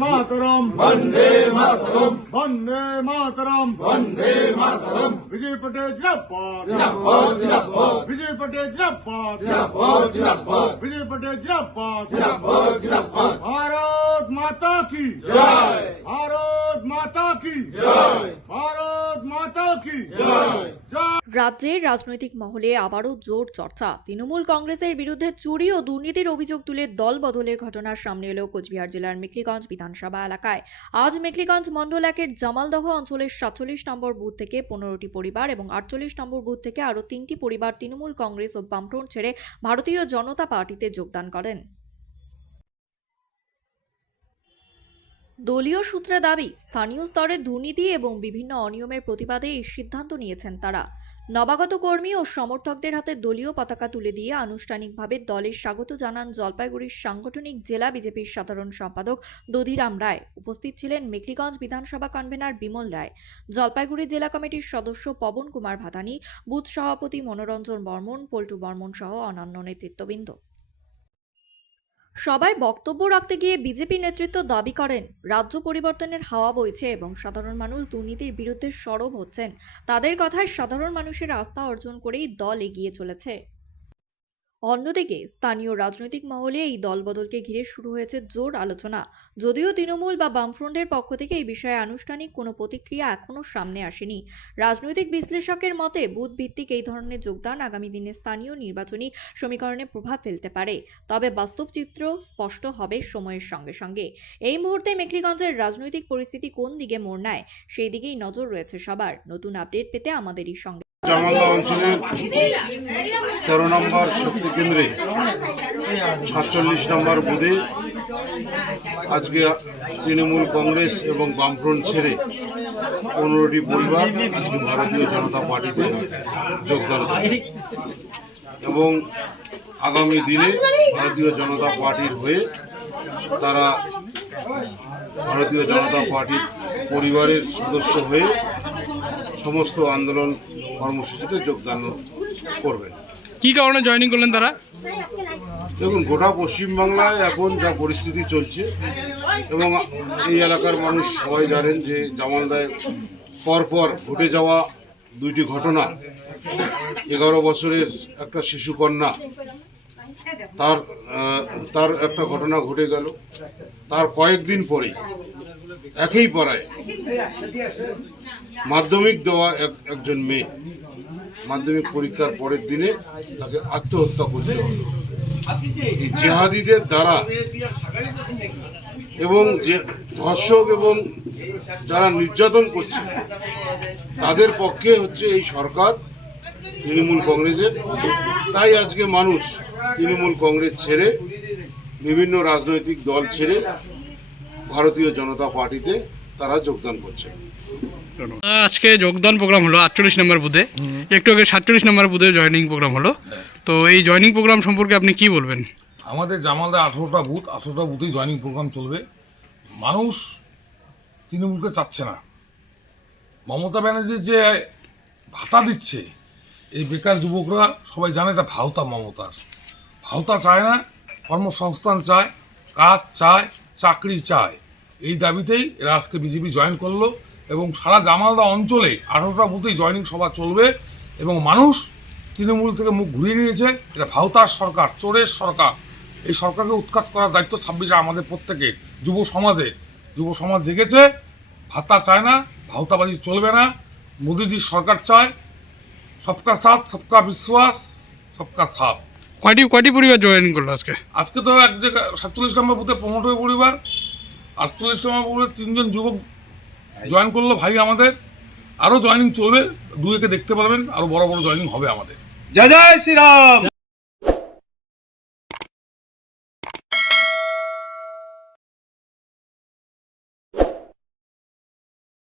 मातरम वंदे मातरम वंदे मातरम वंदे मातरम विजय पटेल जिंदाबाद जिंदाबाद जिंदाबाद विजय पटेल जिंदाबाद जिंदाबाद जिंदाबाद विजय पटेल जिंदाबाद जिंदाबाद जिंदाबाद भारत माता की जय भारत माता की जय भारत माता की जय जय। রাজ্যের রাজনৈতিক মহলে আবারও জোর চর্চা। তৃণমূল কংগ্রেসের বিরুদ্ধে চুরি ও দুর্নীতির অভিযোগ তুলে দল বদলের ঘটনার সামনে এলো কোচবিহার জেলার মেখলিগঞ্জ বিধানসভা এলাকায়। আজ মেখলিগঞ্জ মণ্ডল 1-এর জামালদহ অঞ্চলের 47 নম্বর বুথ থেকে 15টি পরিবার এবং 48 নম্বর বুথ থেকে আরও 3টি পরিবার তৃণমূল কংগ্রেস ও বামফ্রন্ট ছেড়ে ভারতীয় জনতা পার্টিতে যোগদান করেন। দলীয় সূত্রে দাবি, স্থানীয় স্তরে দুর্নীতি এবং বিভিন্ন অনিয়মের প্রতিবাদে এই সিদ্ধান্ত নিয়েছেন তারা। নবাগত কর্মী ও সমর্থকদের হাতে দলীয় পতাকা তুলে দিয়ে আনুষ্ঠানিকভাবে দলের স্বাগত জানান জলপাইগুড়ির সাংগঠনিক জেলা বিজেপির সাধারণ সম্পাদক দধিরাম রায়। উপস্থিত ছিলেন মেখলিগঞ্জ বিধানসভা কনভেনার বিমল রায়, জলপাইগুড়ি জেলা কমিটির সদস্য পবন কুমার ভাতানি, বুথ সভাপতি মনোরঞ্জন বর্মন, পল্টু বর্মন সহ অন্যান্য নেতৃত্ববৃন্দ। সবাই বক্তব্য রাখতে গিয়ে বিজেপি নেতৃত্ব দাবি করেন, রাজ্য পরিবর্তনের হাওয়া বইছে এবং সাধারণ মানুষ দুর্নীতির বিরুদ্ধে সরব হচ্ছেন। তাদের কথায় সাধারণ মানুষের আস্থা অর্জন করেই দল এগিয়ে চলেছে। অন্যদিকে স্থানীয় রাজনৈতিক মহলে এই দলবদলকে ঘিরে শুরু হয়েছে জোর আলোচনা। যদিও তৃণমূল বা বামফ্রন্টের পক্ষ থেকে এই বিষয়ে আনুষ্ঠানিক কোনো প্রতিক্রিয়া এখনও সামনে আসেনি। রাজনৈতিক বিশ্লেষকের মতে বুথ ভিত্তিক এই ধরনের যোগদান আগামী দিনে স্থানীয় নির্বাচনী সমীকরণে প্রভাব ফেলতে পারে, তবে বাস্তব চিত্র স্পষ্ট হবে সময়ের সঙ্গে সঙ্গে। এই মুহূর্তে মেখলিগঞ্জের রাজনৈতিক পরিস্থিতি কোন দিকে মোড় নেয় সেই দিকেই নজর রয়েছে সবার। নতুন আপডেট পেতে আমাদেরই সঙ্গে। জামালদহ অঞ্চলের 13 নম্বর শক্তি কেন্দ্রে 47 নম্বর বুথে আজকে তৃণমূল কংগ্রেস এবং বামফ্রন্ট ছেড়ে 15টি পরিবার আজকে ভারতীয় জনতা পার্টিতে যোগদান করে এবং আগামী দিনে ভারতীয় জনতা পার্টির হয়ে তারা ভারতীয় জনতা পার্টির পরিবারের সদস্য হয়ে সমস্ত আন্দোলন কর্মসূচিতে যোগদান করবেন। কি কারণে জয়েনিং করলেন তারা? দেখুন, গোটা পশ্চিমবাংলায় এখন যা পরিস্থিতি চলছে এবং এই এলাকার মানুষ সবাই জানেন যে জামালদায় পরপর ঘটে যাওয়া 2টি ঘটনা, 11 বছরের একটা শিশুকন্যা তার একটা ঘটনা ঘটে গেল, তার কয়েকদিন পরেই একই পাড়ায় মাধ্যমিক দেওয়া একজন মেয়ে মাধ্যমিক পরীক্ষার পরের দিনে তাকে আত্মহত্যা করতে হলো এই জেহাদিদের দ্বারা। এবং যে ধর্ষক এবং যারা নির্যাতন করছে তাদের পক্ষে হচ্ছে এই সরকার তৃণমূল কংগ্রেসের। তাই আজকে মানুষ তৃণমূল কংগ্রেস ছেড়ে বিভিন্ন রাজনৈতিক দল ছেড়ে ভারতীয় জনতা পার্টিতে তারা যোগদান করছে। আজকে যোগদান প্রোগ্রাম হলো 48 নম্বর বুথে, একটু আগে 47 নম্বর বুথে জয়েনিং প্রোগ্রাম হলো। তো এই জয়েনিং প্রোগ্রাম সম্পর্কে আপনি কি বলবেন? আমাদের জামালদা 18টা বুথেই জয়েনিং প্রোগ্রাম চলবে। মানুষ তৃণমূলকে চাচ্ছে না। মমতা ব্যানার্জির যে ভাতা দিচ্ছে, এই বেকার যুবকরা সবাই জানে এটা ভাওতা। মমতার ভাওতা চায় না, কর্মসংস্থান চায়, কাজ চায়, চাকরি চায়। এই দাবিতেই এরা আজকে বিজেপি জয়েন করলো এবং সারা জামালদা অঞ্চলে 18টা বুথেই জয়েনিং সভা চলবে এবং মানুষ তৃণমূল থেকে মুখ ঘুরিয়ে নিয়েছে। এটা ভাওতার সরকার, চোরের সরকার। এই সরকারকে উৎখাত করার দায়িত্ব 26 আমাদের প্রত্যেকের। যুব সমাজ জেগেছে, ভাতা চায় না, ভাওতাবাজি চলবে না। মোদিজির সরকার চায় সবকা সাথ, সবকা বিশ্বাস, সবকা সাথ। কয়টি পরিবার জয়েনিং করলো আজকে? আজকে তো এক জায়গায় 47 নম্বর বুথে 15টি পরিবার, 48 নম্বর বুথে 3 জন যুবক জয়েন করলো ভাই আমাদের। আরও জয়েনিং চলবে, 2-একে দেখতে পারবেন, আরও বড় জয়েনিং হবে আমাদের। जय जय श्री राम।